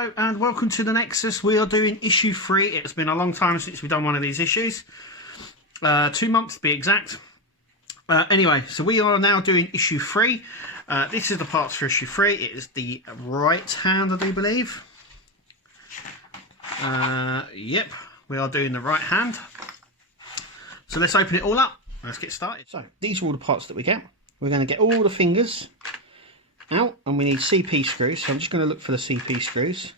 Hello and welcome to the Nexus. We are doing issue 3. It's been a long time since we've done one of these issues. 2 months to be exact. Anyway, so we are now doing issue 3. This is the parts for issue 3. It is the right hand, I do believe. Yep, we are doing the right hand. So let's open it all up. Let's get started. So these are all the parts that we get. We're going to get all the fingers out, and we need CP screws, so I'm just going to look for the CP screws.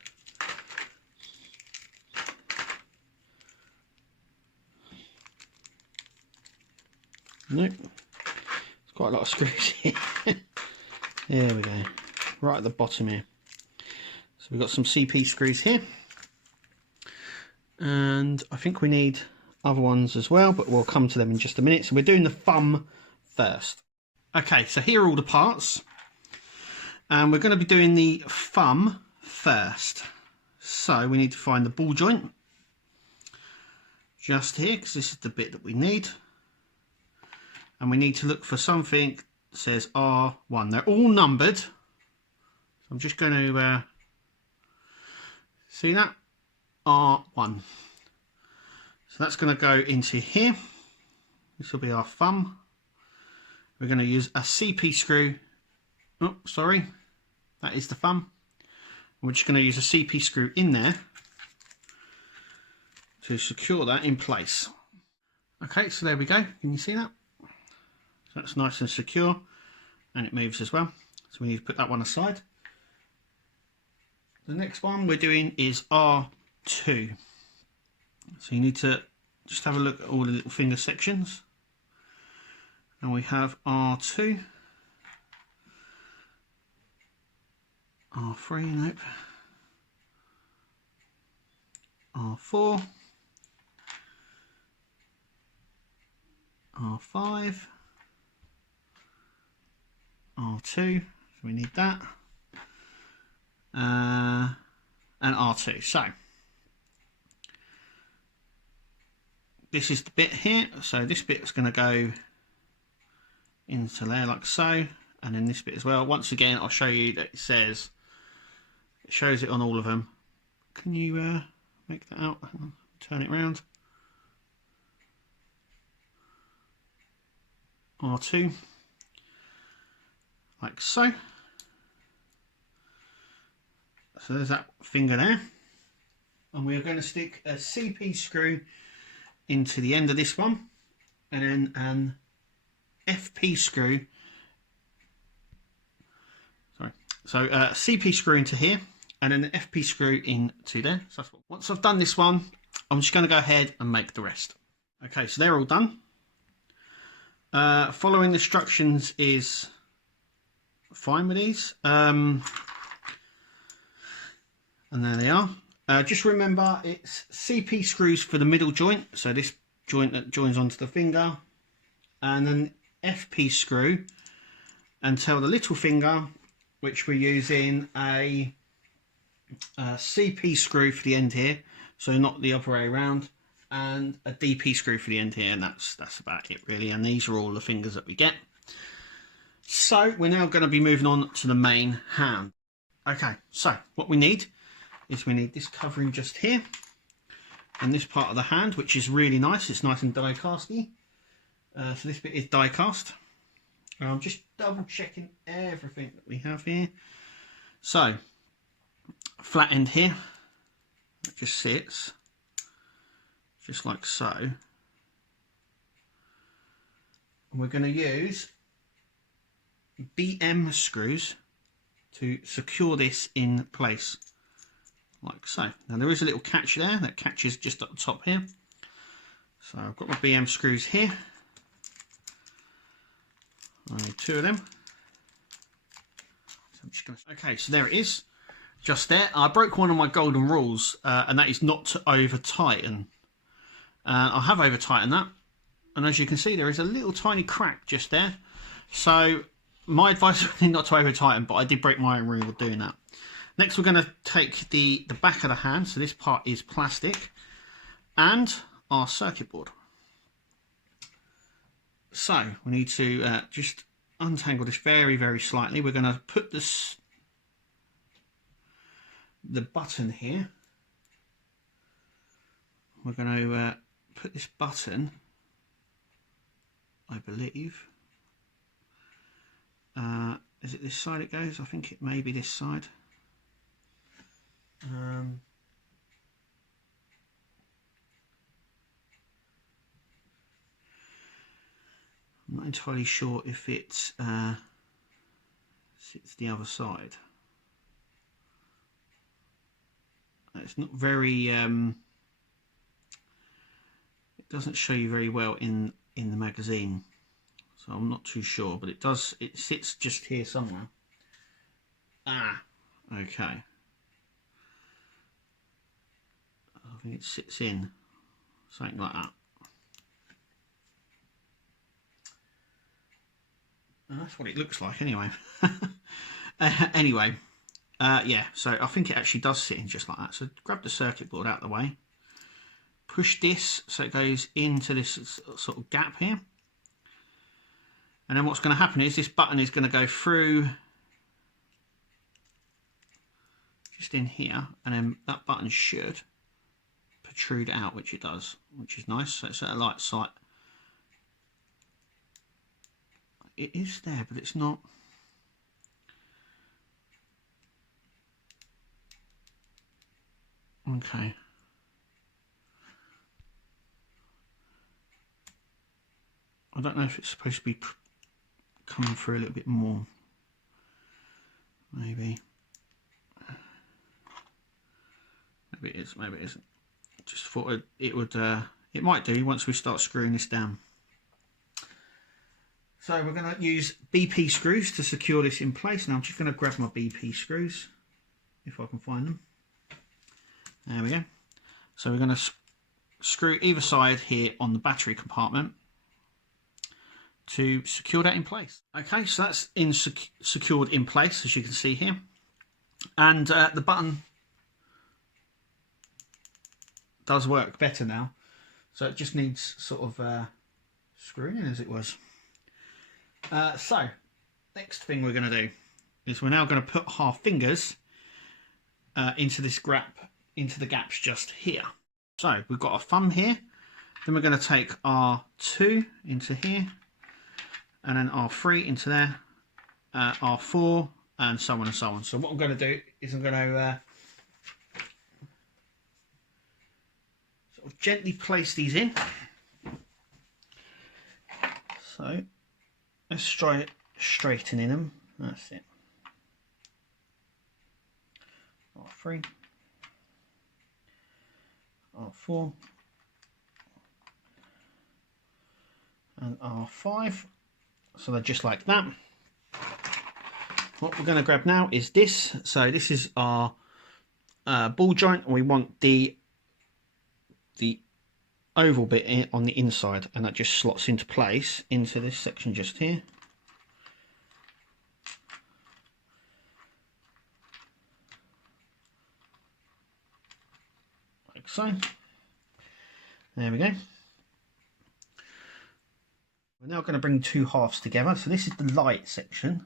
Nope, there's quite a lot of screws here. There we go, right at the bottom here. So we've got some CP screws here, and I think we need other ones as well, but we'll come to them in just a minute. So we're doing the thumb first. Okay, so here are all the parts. And we're going to be doing the thumb first. So we need to find the ball joint just here, because this is the bit that we need. And we need to look for something that says R1. They're all numbered. So I'm just going to see that? R1. So that's going to go into here. This will be our thumb. We're going to use a CP screw. Oh, sorry. That is the thumb. We're just going to use a CP screw in there to secure that in place. Okay, so there we go. Can you see that? So that's nice and secure, and it moves as well. So we need to put that one aside. The next one we're doing is R2. So you need to just have a look at all the little finger sections. And we have R2. R3, nope. R4. R5. R2, so we need that. And R2. So this is the bit here. So this bit is going to go into there like so, and then this bit as well. Once again, I'll show you that it says, it shows it on all of them. Can you make that out? Turn it around. R2, like so. So there's that finger there, and we're going to stick a CP screw into the end of this one, and then an FP screw. Sorry. So CP screw into here, and then the FP screw into there. So that's what, once I've done this one, I'm just going to go ahead and make the rest. Okay, so they're all done. Following the instructions is fine with these. And there they are. Just remember, it's CP screws for the middle joint, so this joint that joins onto the finger, and then FP screw until the little finger, which we're using a CP screw for the end here, so not the other way around, and a DP screw for the end here, and that's about it really. And these are all the fingers that we get. So we're now going to be moving on to the main hand. Okay, so what we need is we need this covering just here, and this part of the hand, which is really nice. It's nice and die casty. So this bit is die cast. I'm just double checking everything that we have here. So flat end here, it just sits just like so. And we're going to use BM screws to secure this in place like so. Now there is a little catch there that catches just at the top here. So I've got my BM screws here. I need 2 of them. So I'm just going to... Okay, so there it is, just there. I broke one of my golden rules, and that is not to over tighten. I have over tightened that, and as you can see, there is a little tiny crack just there. So my advice is not to over tighten, but I did break my own rule doing that. Next, we're going to take the back of the hand. So this part is plastic, and our circuit board. So we need to just untangle this very, very slightly. We're going to put this the button here, we're going to put this button, I believe, is it this side it goes? I think it may be this side. I'm not entirely sure if it's sits the other side. It's not very it doesn't show you very well in the magazine, so I'm not too sure, but it sits just here somewhere. Okay, I think it sits in something like that. And that's what it looks like anyway. Anyway, yeah, so I think it actually does sit in just like that. So grab the circuit board out of the way, push this so it goes into this sort of gap here, and then what's going to happen is this button is going to go through just in here, and then that button should protrude out, which it does, which is nice. So it's at a light sight. It is there, but it's not. Okay. I don't know if it's supposed to be coming through a little bit more. Maybe. Maybe it is, maybe it isn't. Just thought it would, it might do once we start screwing this down. So we're going to use BP screws to secure this in place. Now I'm just going to grab my BP screws, if I can find them. There we go. So we're going to screw either side here on the battery compartment to secure that in place. Okay, so that's secured in place, as you can see here. And the button does work better now. So it just needs sort of screwing in as it was. So, next thing we're going to do is we're now going to put our fingers into this into the gaps just here. So we've got our thumb here, then we're going to take our 2 into here, and then our 3 into there, our 4, and so on and so on. So what I'm going to do is I'm going to sort of gently place these in. So let's try straightening them. That's it. R3, R4, and R5. So they're just like that. What we're going to grab now is this. So this is our ball joint, and we want the oval bit on the inside, and that just slots into place into this section just here. Like so. There we go. We're now going to bring 2 halves together. So this is the light section,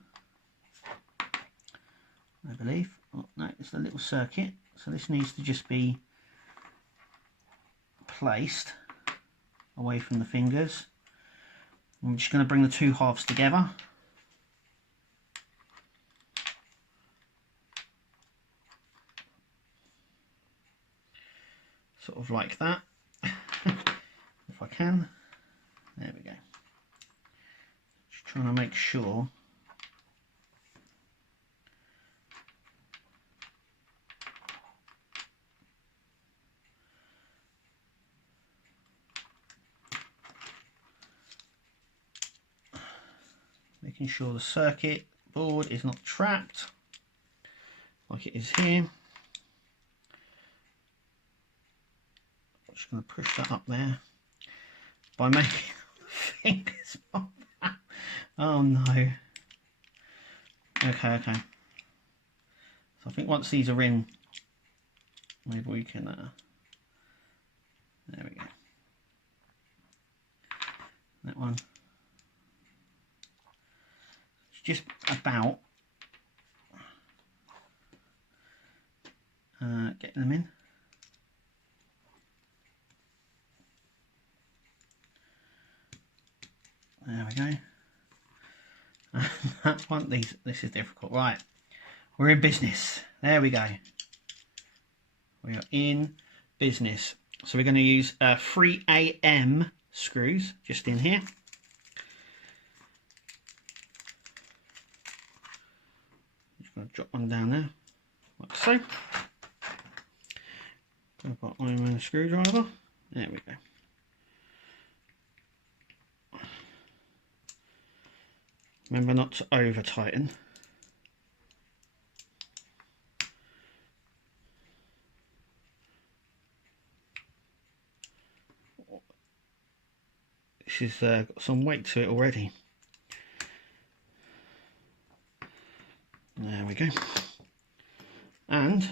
I believe. Oh, no, it's the little circuit. So this needs to just be placed away from the fingers. I'm just going to bring the 2 halves together. Sort of like that. If I can. There we go. Just trying to make sure making sure the circuit board is not trapped like it is here. I'm just going to push that up there by making fingers pop out. Oh no. Okay. So I think once these are in, maybe we can there we go. That one. It's just about getting them in. There we go. That one, this is difficult. Right, we're in business. There we go. We are in business. So we're going to use 3AM screws just in here. Just going to drop one down there, like so. I've got my own screwdriver. There we go. Remember not to over tighten. This has got some weight to it already. There we go. And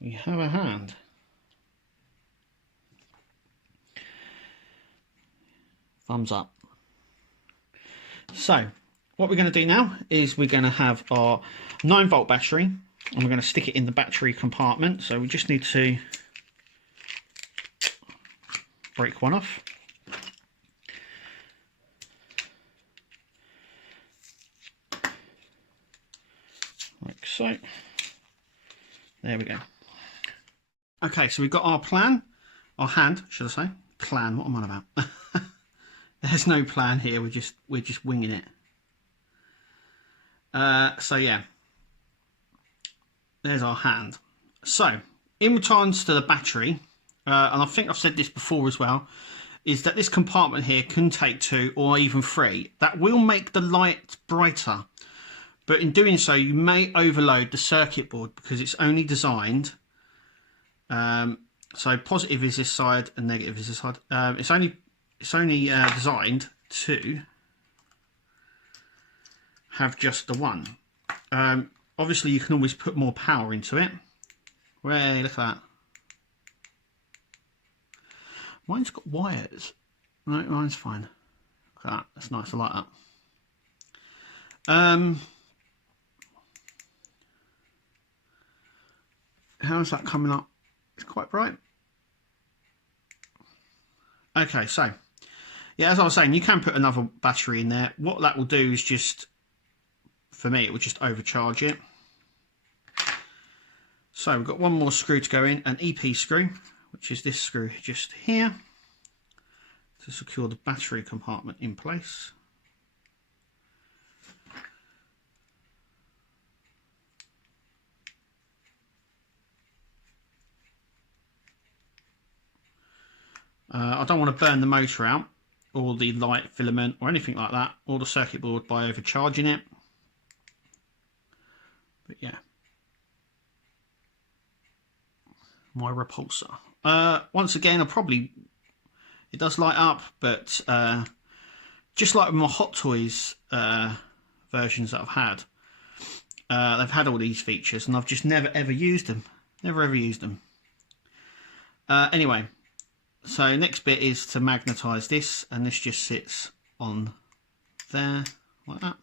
we have a hand. Thumbs up. So what we're going to do now is we're going to have our 9-volt battery and we're going to stick it in the battery compartment. So we just need to break one off. Like so. There we go. Okay, so we've got our plan, our hand, should I say? Plan, what am I on about? There's no plan here, we're just winging it. So yeah, there's our hand. So in regards to the battery, and I think I've said this before as well, is that this compartment here can take 2 or even 3. That will make the light brighter, but in doing so you may overload the circuit board because it's only designed, so positive is this side and negative is this side. It's only designed to have just the one. Obviously you can always put more power into it. Way, look at that. Mine's got wires. No, mine's fine. Look at that. That's nice. I like that. How's that coming up? It's quite bright. Okay, so yeah, as I was saying, you can put another battery in there. What that will do is just, for me, it will just overcharge it. So we've got one more screw to go in, an EP screw, which is this screw just here, to secure the battery compartment in place. I don't want to burn the motor out or the light filament or anything like that, or the circuit board, by overcharging it. But yeah, my repulsor. Once again, it does light up, but just like with my Hot Toys versions that I've had, they've had all these features and I've just never ever used them. Never ever used them. Anyway, so next bit is to magnetise this, and this just sits on there like that.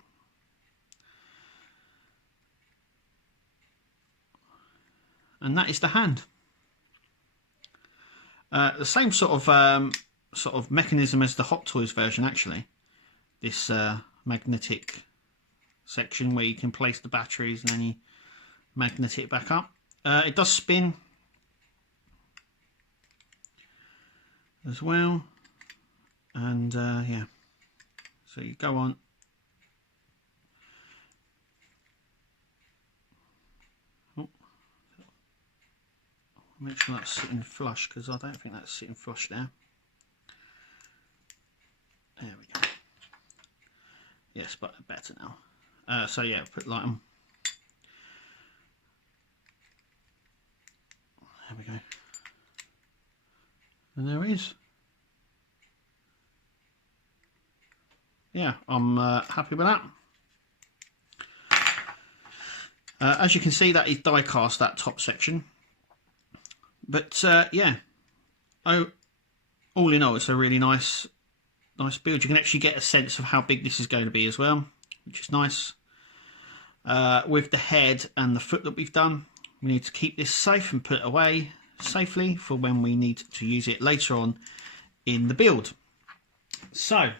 And that is the hand. The same sort of mechanism as the Hot Toys version, actually. This magnetic section where you can place the batteries and then you magnet it back up. It does spin as well, and yeah, so you go on. Oh, make sure that's sitting flush, because I don't think that's sitting flush there. There we go. Yes, but better now. So yeah, put light on. There we go. And there it is. Yeah, I'm happy with that. As you can see, that is die cast, that top section. But yeah, all in all, it's a really nice nice build. You can actually get a sense of how big this is going to be as well, which is nice. With the head and the foot that we've done, we need to keep this safe and put it away safely for when we need to use it later on in the build. So,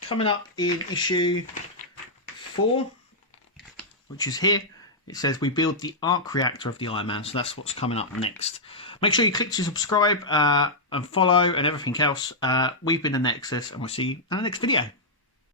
coming up in issue 4, which is here, it says we build the arc reactor of the Iron Man. So that's what's coming up next. Make sure you click to subscribe and follow and everything else. We've been the Nexus, and we'll see you in the next video.